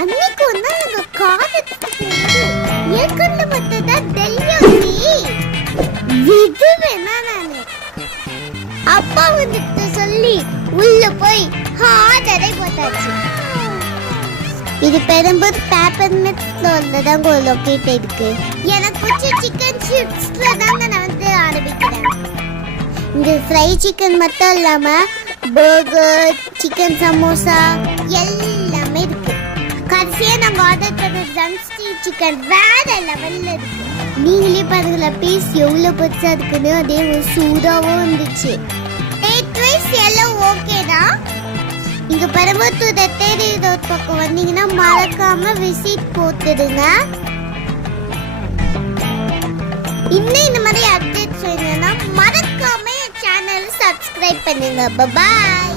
அன்னைக்கு வந்து நாங்க காதத்துக்கு ஏற்கனவே மட்டும்தான் டெல்லியோசி விடுவேனா நானு. அப்பா வந்துட்டு சொல்லி உள்ள போய் ஹார்டரை போட்டாச்சு. இது பெரும்பூர் பேப்பர் மிட்ஸ்ல தான் லொக்கேட் இருக்கு. எனக்கு பிடிச்ச சிக்கன் சிப்ஸ்ல தாங்க நான் வந்து ஆரம்பிக்கிறேன். இங்க ஃப்ரை சிக்கன் மட்டும் இல்லாம பர்கர், சிக்கன் சமோசா எல்லாமே இருக்கு. கடைசியா நாங்க ஆர்டர் பண்ண ஜங்ஸ்டி சிக்கன் வேற லெவல்ல இருக்கு. நீங்களே பாருங்களா பீஸ் எவ்வளவு பெருசா இருக்குன்னு. அதே ஒரு சூடாவும் இருந்துச்சு. ரேட் வைஸ் எல்லாம் ஓகேடா. இங்க பெரம்பத்தூர் தேடி ரோட் பக்கம் வந்தீங்கன்னா மறக்காம விசிட் போட்டுடுங்க. இன்னும் இந்த மாதிரி அப்டேட்ஸ் வேணும்னா மறக்காம என் சேனல் சப்ஸ்கிரைப் பண்ணுங்க. பாய்.